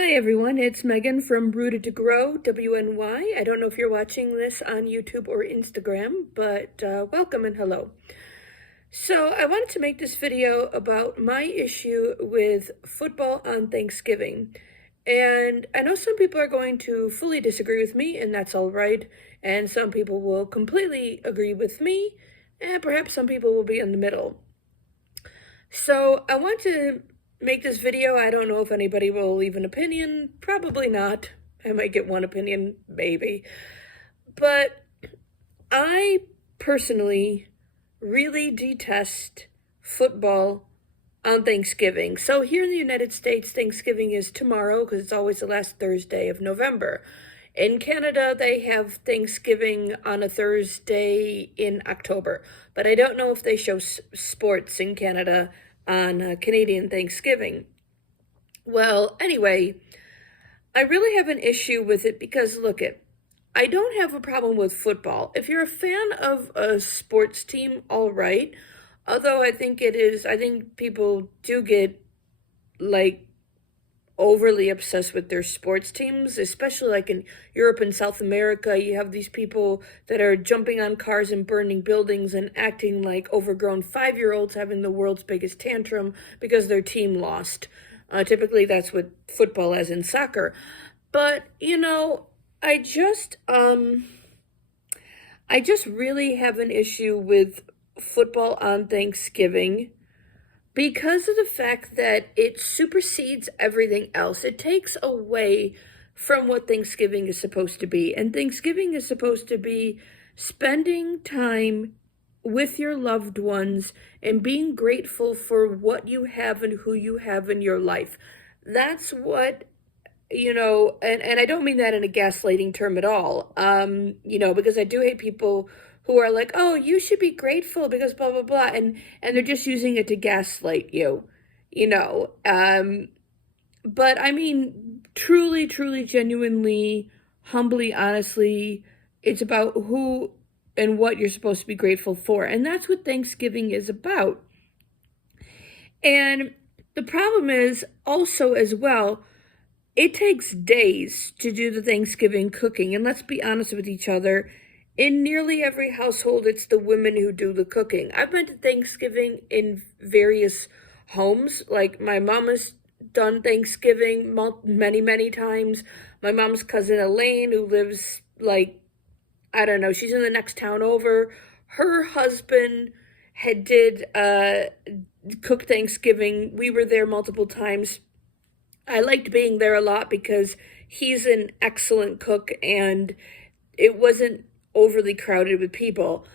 Hi everyone, it's Megan from Rooted to Grow, WNY. I don't know if you're watching this on YouTube or Instagram, but welcome and hello. So I wanted to make this video about my issue with football on Thanksgiving. And I know some people are going to fully disagree with me, and that's all right. And some people will completely agree with me, and perhaps some people will be in the middle. So I want to make this video. I don't know if anybody will leave an opinion. Probably not. I might get one opinion, maybe. But I personally really detest football on Thanksgiving. So here in the United States, Thanksgiving is tomorrow because it's always the last Thursday of November. In Canada, they have Thanksgiving on a Thursday in October, but I don't know if they show sports in Canada on Canadian Thanksgiving. Well, anyway, I really have an issue with it because look it, I don't have a problem with football. If you're a fan of a sports team, all right. Although I think people do get like overly obsessed with their sports teams, especially like in Europe and South America. You have these people that are jumping on cars and burning buildings and acting like overgrown 5-year-olds having the world's biggest tantrum because their team lost. Typically that's what football is in soccer. But, I just really have an issue with football on Thanksgiving because of the fact that it supersedes everything else. It takes away from what Thanksgiving is supposed to be. And Thanksgiving is supposed to be spending time with your loved ones and being grateful for what you have and who you have in your life. That's what, and I don't mean that in a gaslighting term at all, because I do hate people who are like, oh, you should be grateful because blah, blah, blah. And they're just using it to gaslight you, you know. But I mean, truly, truly, genuinely, humbly, honestly, it's about who and what you're supposed to be grateful for. And that's what Thanksgiving is about. And the problem is also as well, it takes days to do the Thanksgiving cooking. And let's be honest with each other. In nearly every household, it's the women who do the cooking. I've been to Thanksgiving in various homes. Like my mom has done Thanksgiving many, many times. My mom's cousin Elaine, who lives I don't know, she's in the next town over. Her husband did cook Thanksgiving. We were there multiple times. I liked being there a lot because he's an excellent cook and it wasn't overly crowded with people.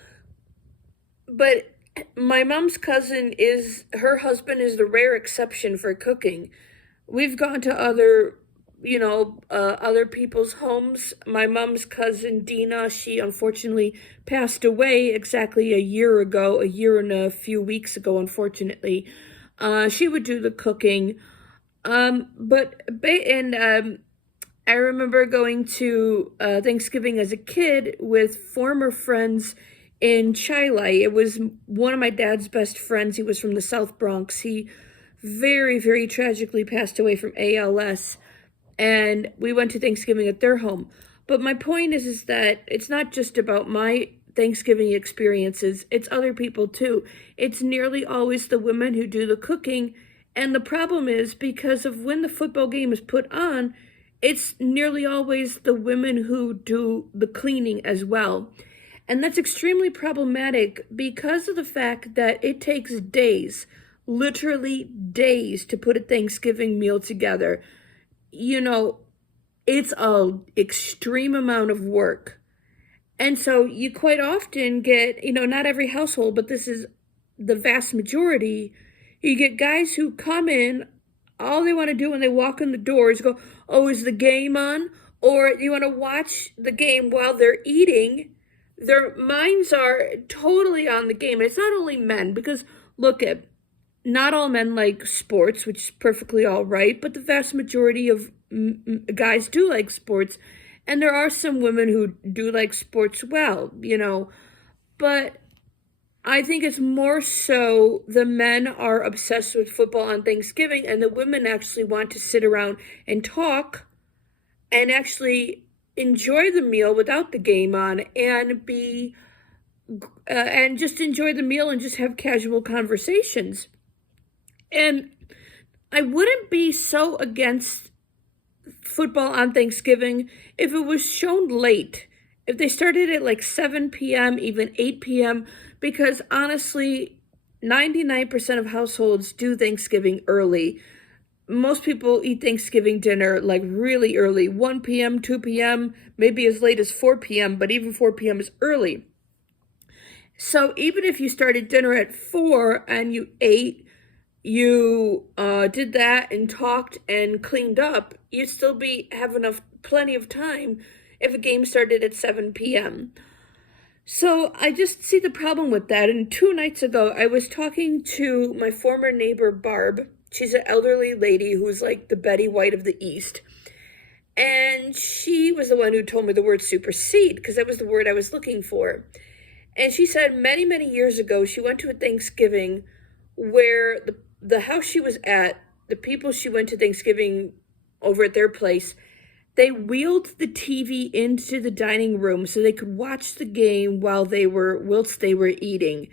But my mom's cousin her husband is the rare exception for cooking. We've gone to other people's homes. My mom's cousin Dina, she unfortunately passed away exactly a year and a few weeks ago, unfortunately. She would do the cooking. I remember going to Thanksgiving as a kid with former friends in Chile. It was one of my dad's best friends. He was from the South Bronx. He very, very tragically passed away from ALS. And we went to Thanksgiving at their home. But my point is that it's not just about my Thanksgiving experiences. It's other people too. It's nearly always the women who do the cooking. And the problem is because of when the football game is put on, it's nearly always the women who do the cleaning as well. And that's extremely problematic because of the fact that it takes days, literally days, to put a Thanksgiving meal together. It's an extreme amount of work. And so you quite often get, not every household, but this is the vast majority, you get guys who come in, all they want to do when they walk in the door is go, oh, is the game on? Or you want to watch the game while they're eating. Their minds are totally on the game. And it's not only men, because look at, not all men like sports, which is perfectly all right, but the vast majority of guys do like sports. And there are some women who do like sports well, But I think it's more so the men are obsessed with football on Thanksgiving, and the women actually want to sit around and talk and actually enjoy the meal without the game on and just enjoy the meal and just have casual conversations. And I wouldn't be so against football on Thanksgiving if it was shown late. If they started at like 7 p.m., even 8 p.m., because honestly, 99% of households do Thanksgiving early. Most people eat Thanksgiving dinner like really early, 1 p.m., 2 p.m., maybe as late as 4 p.m., but even 4 p.m. is early. So even if you started dinner at 4 and you ate, you did that and talked and cleaned up, you'd still have plenty of time if a game started at 7 p.m. So I just see the problem with that. And 2 nights ago, I was talking to my former neighbor, Barb. She's an elderly lady who's like the Betty White of the East. And she was the one who told me the word supersede, because that was the word I was looking for. And she said many, many years ago, she went to a Thanksgiving where the house she was at, the people she went to Thanksgiving over at their place, they wheeled the TV into the dining room so they could watch the game whilst they were eating.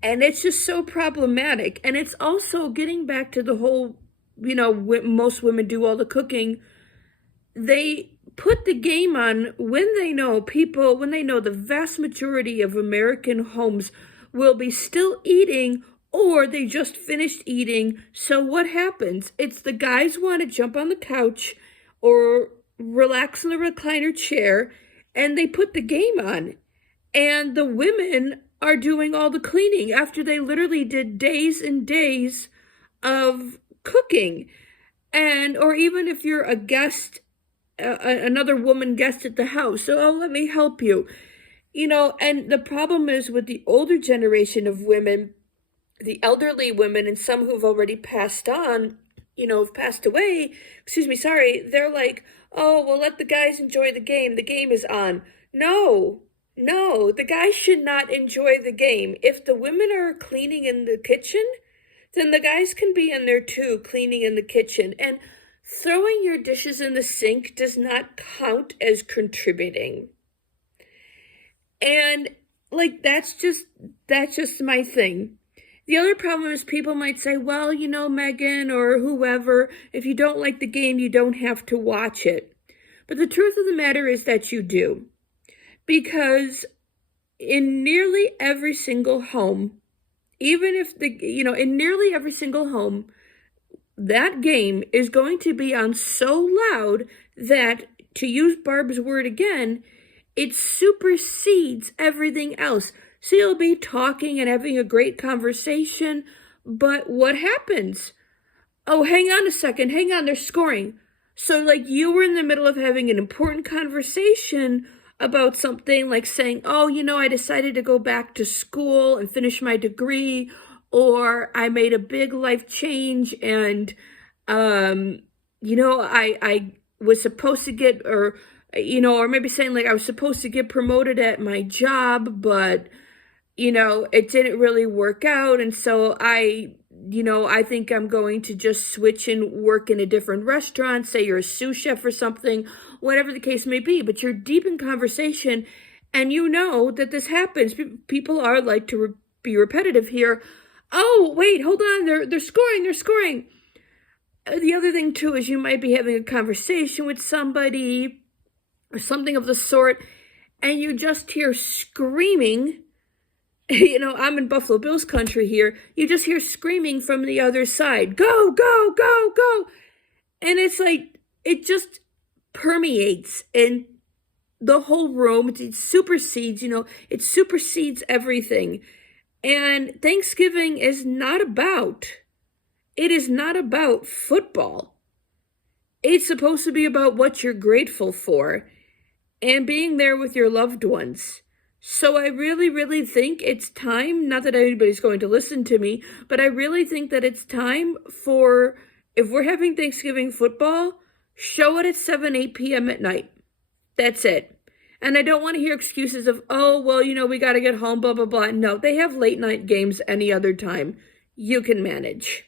And it's just so problematic. And it's also getting back to the whole, most women do all the cooking. They put the game on when they know the vast majority of American homes will be still eating, or they just finished eating. So what happens? It's the guys want to jump on the couch or relax in the recliner chair, and they put the game on. And the women are doing all the cleaning after they literally did days and days of cooking. Or even if you're a guest, another woman guest at the house, so, oh, let me help you. And the problem is with the older generation of women, the elderly women, and some who've already passed on, have passed away, they're like, oh, well, let the guys enjoy the game. The game is on. No, the guys should not enjoy the game. If the women are cleaning in the kitchen, then the guys can be in there too, cleaning in the kitchen. And throwing your dishes in the sink does not count as contributing. And like, that's just my thing. The other problem is people might say, well, Megan or whoever, if you don't like the game, you don't have to watch it. But the truth of the matter is that you do. Because in nearly every single home, in nearly every single home, that game is going to be on so loud that, to use Barb's word again, it supersedes everything else. So you'll be talking and having a great conversation, but what happens? Oh, hang on a second. Hang on, they're scoring. So like you were in the middle of having an important conversation about something, like saying, oh, I decided to go back to school and finish my degree, or I made a big life change and, I was supposed to get, or maybe saying like I was supposed to get promoted at my job, but it didn't really work out. And so I think I'm going to just switch and work in a different restaurant. Say you're a sous chef or something, whatever the case may be. But you're deep in conversation and that this happens. People are like to be repetitive here. Oh, wait, hold on. They're scoring. The other thing too is you might be having a conversation with somebody or something of the sort, and you just hear screaming. I'm in Buffalo Bills country here. You just hear screaming from the other side. Go, go, go, go. And it's like, it just permeates in the whole room. It supersedes, it supersedes everything. And Thanksgiving is not about football. It's supposed to be about what you're grateful for and being there with your loved ones. So I really, really think it's time, not that anybody's going to listen to me, but I really think that it's time for, if we're having Thanksgiving football, show it at 7, 8 p.m. at night. That's it. And I don't want to hear excuses of, oh, well, we got to get home, blah, blah, blah. No, they have late night games any other time. You can manage.